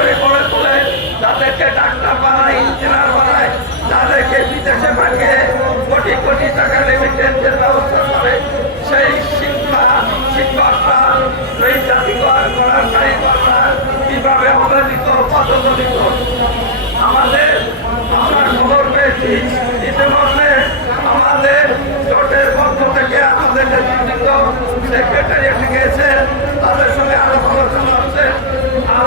করে গড়ে তোলে তাদেরকে ডাক্তার বানায়, ইঞ্জিনিয়ার বানায়, তাদেরকে বিদেশে পাঠিয়ে কোটি কোটি টাকা রেমিটেন্সের ব্যবস্থা করে। সেই শিক্ষা শিক্ষকরা সেই জাতিগত করার কারিগররা কীভাবে অবহেলিত পদদলিত আমাদের, আমরা খবর পেয়েছি, ইতিমধ্যে আমাদের জোটের পক্ষ থেকে আমাদের নেতৃত্ব সেক্রেটারিয়েট গিয়েছে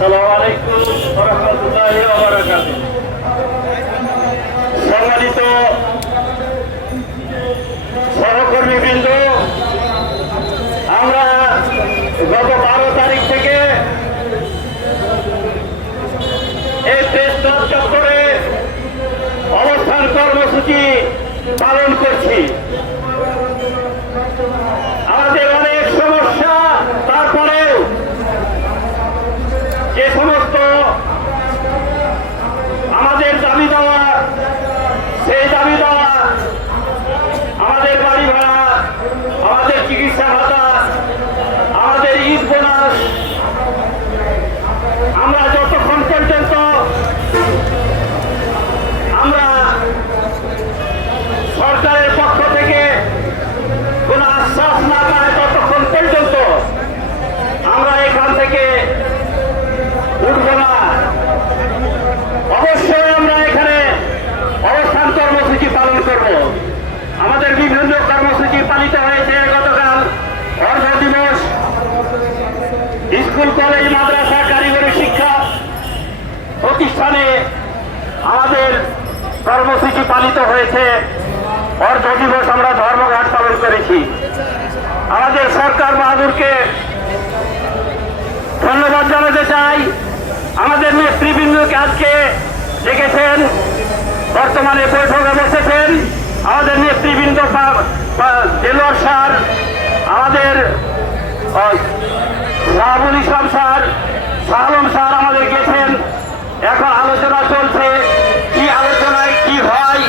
আসসালামু আলাইকুম সম্মানিত সহকর্মীবৃন্দ, আমরা গত বারো তারিখ থেকে এই প্রেস ক্লাব চত্বরে অবস্থান কর্মসূচি পালন করছি। আমাদের অনেক সমস্যা তারপরেও যে সমস্ত আমাদের দাবি দেওয়া সেই দাবি দেওয়া আমাদের বাড়ি ভাড়া, আমাদের চিকিৎসা ভাতা, আমাদের ঈদ বোনাস, আমরা যতক্ষণ পর্যন্ত আমরা সরকারের পক্ষ থেকে কোনো আশ্বাস না পাই ততক্ষণ পর্যন্ত আমরা এখান থেকে উঠবো না অবশ্যই আমরা এখানে অবস্থান কর্মসূচি পালন করব আমাদের বিভিন্ন কর্মসূচি পালিত হয়েছে গতকাল অর্ধ দিবস। স্কুল, কলেজ, মাদ্রাসা, কারিগরি শিক্ষা প্রতিষ্ঠানে আমাদের কর্মসূচি পালিত হয়েছে। অর্ধ দিবস আমরা ধর্মঘাট পালন করেছি। আমাদের সরকার বাহাদুরকে ধন্যবাদ জানাতে চাই। আমাদের নেতৃবৃন্দকে আজকে ডেকেছেন। বর্তমানে বৈঠকে বসেছেন। আমাদের নেতৃবৃন্দ দেলোয়ার স্যার, আমাদের রাহুল ইসলাম স্যার শাহলম স্যার আমাদের গেছেন। এখন আলোচনা চলছে, কি আলোচনায় কি হয়,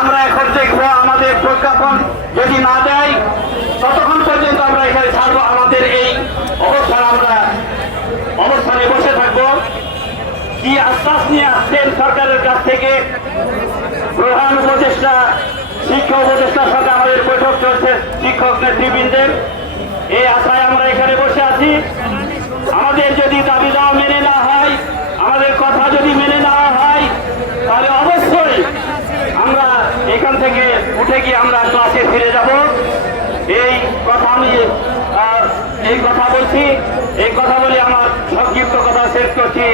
আমরা এখন দেখব আমাদের প্রজ্ঞাপন যদি না দেয়, ততক্ষণ পর্যন্ত আমরা এখানে ছাড়বো। আমাদের এই অবস্থান আমরা অবস্থানে বসে থাকব। কি আশ্বাস নিয়ে আসছেন সরকারের কাছ থেকে? প্রধান উপদেষ্টা শিক্ষা উপদেষ্টার সাথে আমাদের বৈঠক চলছে। শিক্ষক নেতৃবৃন্দের। এই আশায় আমরা এখানে বসে আছি। আমাদের যদি দাবি দেওয়া মেনে না হয়, আমাদের কথা যদি মেনে নেওয়া হয়, তাহলে অবশ্যই আমরা এখান থেকে উঠে গিয়ে আমরা ক্লাসে ফিরে যাব। এই কথা আমি এই কথা বলছি। এই কথা বলে আমার সংক্ষিপ্ত কথা শেষ করছি।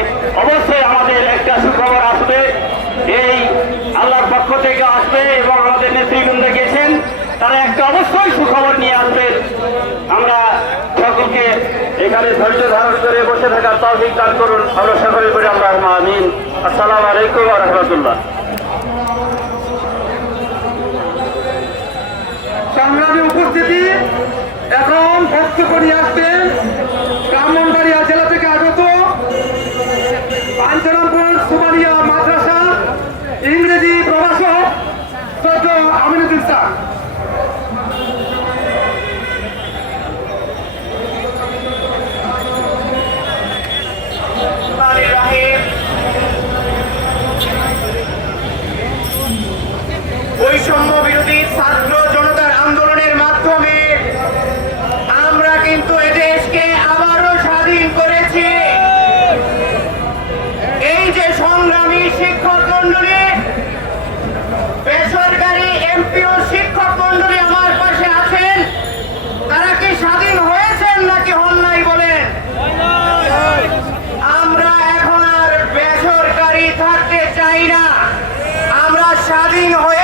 অবশ্যই আমাদের একটা সুখবর আসবে। এই আল্লাহর পক্ষ থেকে আসবে এবং আমাদের নেতৃবৃন্দ গেছেন তারা একটা অবশ্যই সুখবর নিয়ে আসবেন। আমরা সকলকে এখানে ধৈর্য ধারণ করে বসে থাকার তৌফিক দান করুন। আমরা সকলে করে আমরা আমিন। আসসালামু আলাইকুম রহমতুল্লাহ। সংগ্রামী উপস্থিতি এখন বক্তব্য নিয়ে আসবেন ব্রাহ্মণবাড়িয়া জেলা এখন আর